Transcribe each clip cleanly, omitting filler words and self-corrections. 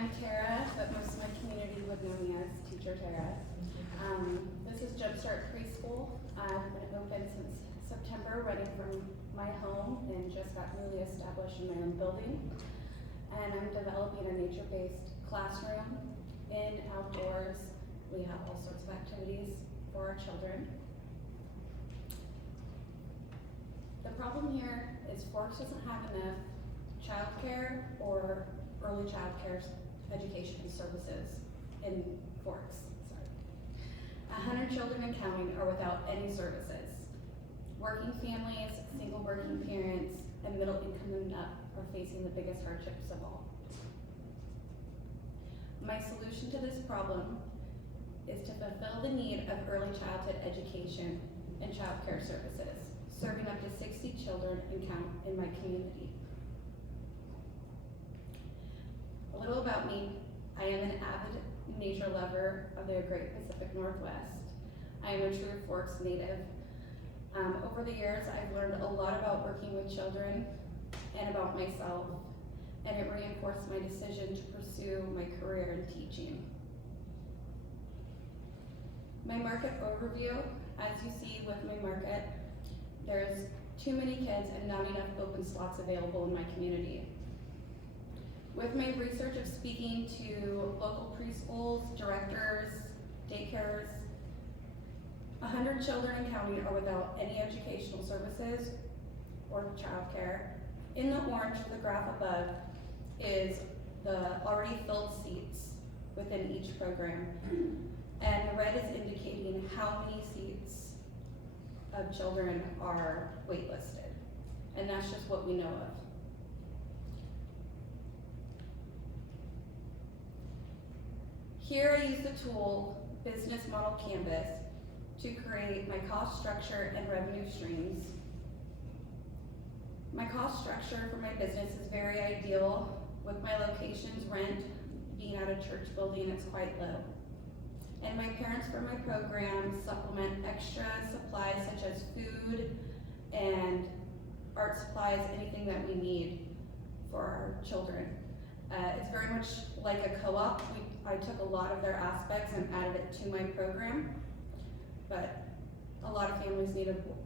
I'm Terra, but most of my community would know me as Teacher Terra. This is Jumpstart Preschool. I've been open since September, running from my home, and just got newly established in my own building. And I'm developing a nature-based classroom in outdoors. We have all sorts of activities for our children. The problem here is Forks doesn't have enough childcare or early childcare education services in Forks. 100 children and counting are without any services. Working families, single working parents, and middle income and up are facing the biggest hardships of all. My solution to this problem is to fulfill the need of early childhood education and childcare services, serving up to 60 children and count in my community. A little about me. I am an avid nature lover of the Great Pacific Northwest. I am a true Forks native. Over the years, I've learned a lot about working with children and about myself, and it reinforced my decision to pursue my career in teaching. My market overview, as you see with my market, there's too many kids and not enough open slots available in my community. With my research of speaking to local preschools, directors, daycares, 100 children and counting are without any educational services or childcare. In the orange, the graph above, is the already filled seats within each program. And the red is indicating how many seats of children are waitlisted. And that's just what we know of. Here I use the tool Business Model Canvas to create my cost structure and revenue streams. My cost structure for my business is very ideal. With my location's rent being at a church building, it's quite low. And my parents for my program supplement extra supplies such as food and art supplies, anything that we need for our children. It's very much like a co-op. I took a lot of their aspects and added it to my program, but a lot of families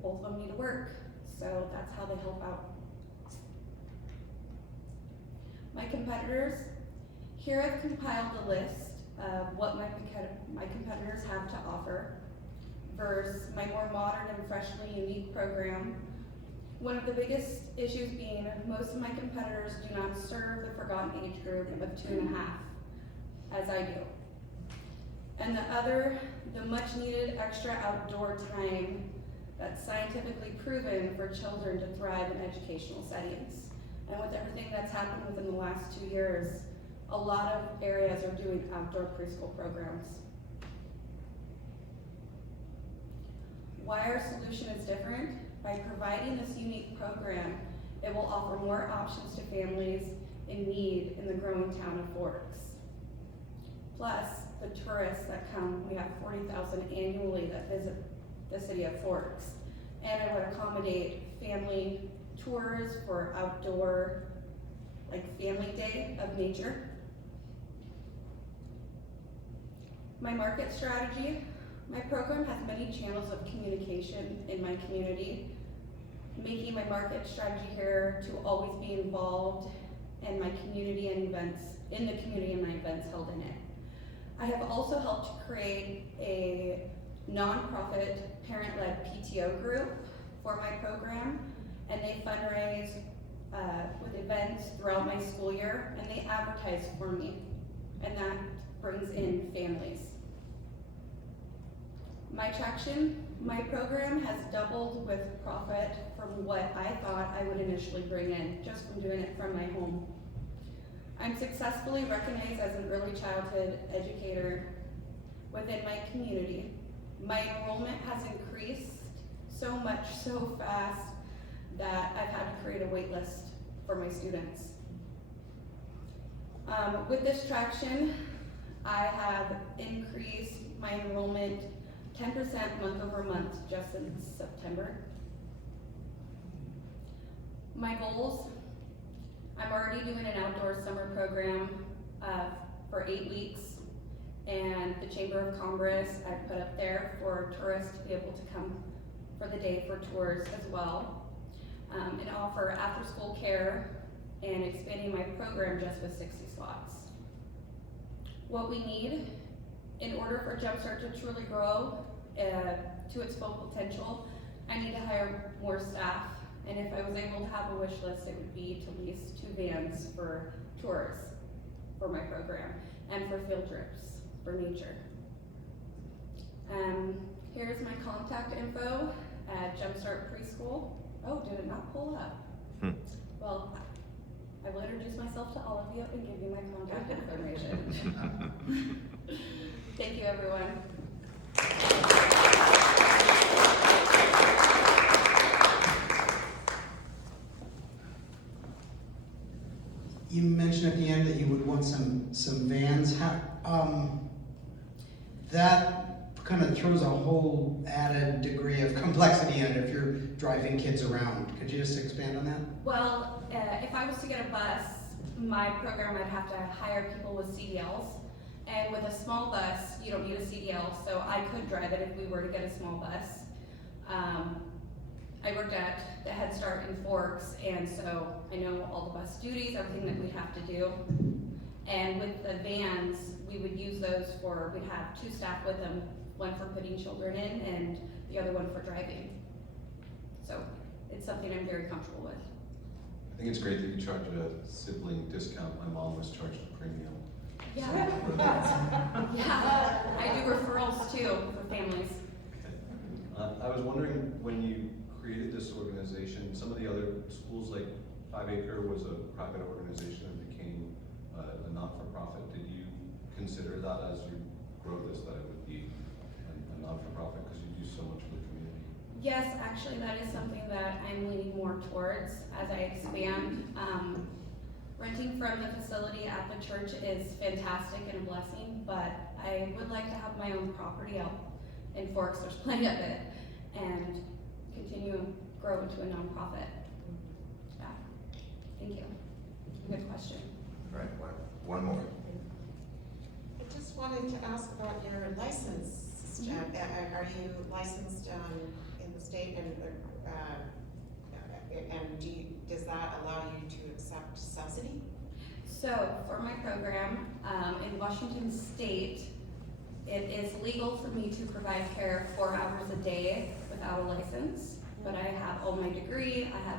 both of them need to work, so that's how they help out. My competitors, here I've compiled a list of what my competitors have to offer versus my more modern and freshly unique program. One of the biggest issues being most of my competitors do not serve the forgotten age group of 2.5, as I do. And the much needed extra outdoor time that's scientifically proven for children to thrive in educational settings. And with everything that's happened within the last 2 years, a lot of areas are doing outdoor preschool programs. Why our solution is different? By providing this unique program, it will offer more options to families in need in the growing town of Forks. Plus, the tourists that come, we have 40,000 annually that visit the city of Forks. And it would accommodate family tours for outdoor, like family day of nature. My market strategy. My program has many channels of communication in my community, making my market strategy here to always be involved in my community and events, in the community and my events held in it. I have also helped create a nonprofit parent-led PTO group for my program, and they fundraise with events throughout my school year, and they advertise for me, and that brings in families. My traction, my program has doubled with profit from what I thought I would initially bring in, just from doing it from my home. I'm successfully recognized as an early childhood educator within my community. My enrollment has increased so much, so fast, that I've had to create a wait list for my students. With this traction, I have increased my enrollment 10% month over month just in September. My goals, I'm already doing an outdoor summer program for 8 weeks. And the Chamber of Commerce I've put up there for tourists to be able to come for the day for tours as well. And offer after school care and expanding my program just with 60 slots. What we need in order for Jumpstart to truly grow to its full potential, I need to hire more staff. And if I was able to have a wish list, it would be to lease 2 vans for tours for my program and for field trips for nature. Here's my contact info at Jumpstart Preschool. Oh, did it not pull up? Well, I will introduce myself to all of you and give you my contact information. Thank you, everyone. You mentioned at the end that you would want some vans. That kind of throws a whole added degree of complexity in it if you're driving kids around. Could you just expand on that? Well, if I was to get a bus, my program I'd have to hire people with CDLs. And with a small bus, you don't need a CDL, so I could drive it if we were to get a small bus. I worked at the Head Start in Forks, and so I know all the bus duties, everything that we have to do. And with the vans, we would use those for, we'd have 2 staff with them, one for putting children in and the other one for driving. So it's something I'm very comfortable with. I think it's great that you charge a sibling discount. My mom was charged a premium. Yeah. Yeah, I do referrals too for families. Okay. I was wondering, when you created this organization, some of the other schools, like 5 Acre was a private organization and became a not-for-profit. Did you consider that as you grow this, that it would be a not-for-profit because you do so much for the community? Yes, actually that is something that I'm leaning more towards as I expand. Renting from the facility at the church is fantastic and a blessing, but I would like to have my own property out in Forks, there's plenty of it, and continue and grow into a nonprofit. Yeah, thank you. Good question. Right, one more. I just wanted to ask about your license. Are you licensed in the state, and does that allow you to accept subsidy? So for my program in Washington State, it is legal for me to provide care 4 hours a day without a license, but I have all my degree, I have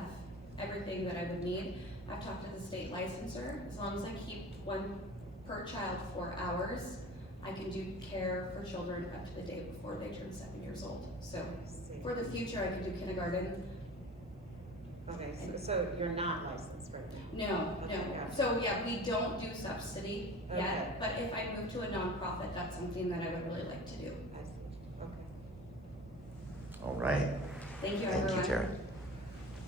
everything that I would need. I've talked to the state licensor. As long as I keep 1 per child 4 hours, I can do care for children up to the day before they turn 7 years old. So for the future, I could do kindergarten. Okay, so you're not licensed right now? No, Okay, no. yeah. So yeah, we don't do subsidy Okay. yet, but if I move to a nonprofit, that's something that I would really like to do. I see. Okay. All right. Thank you, Thank everyone. you, Terra.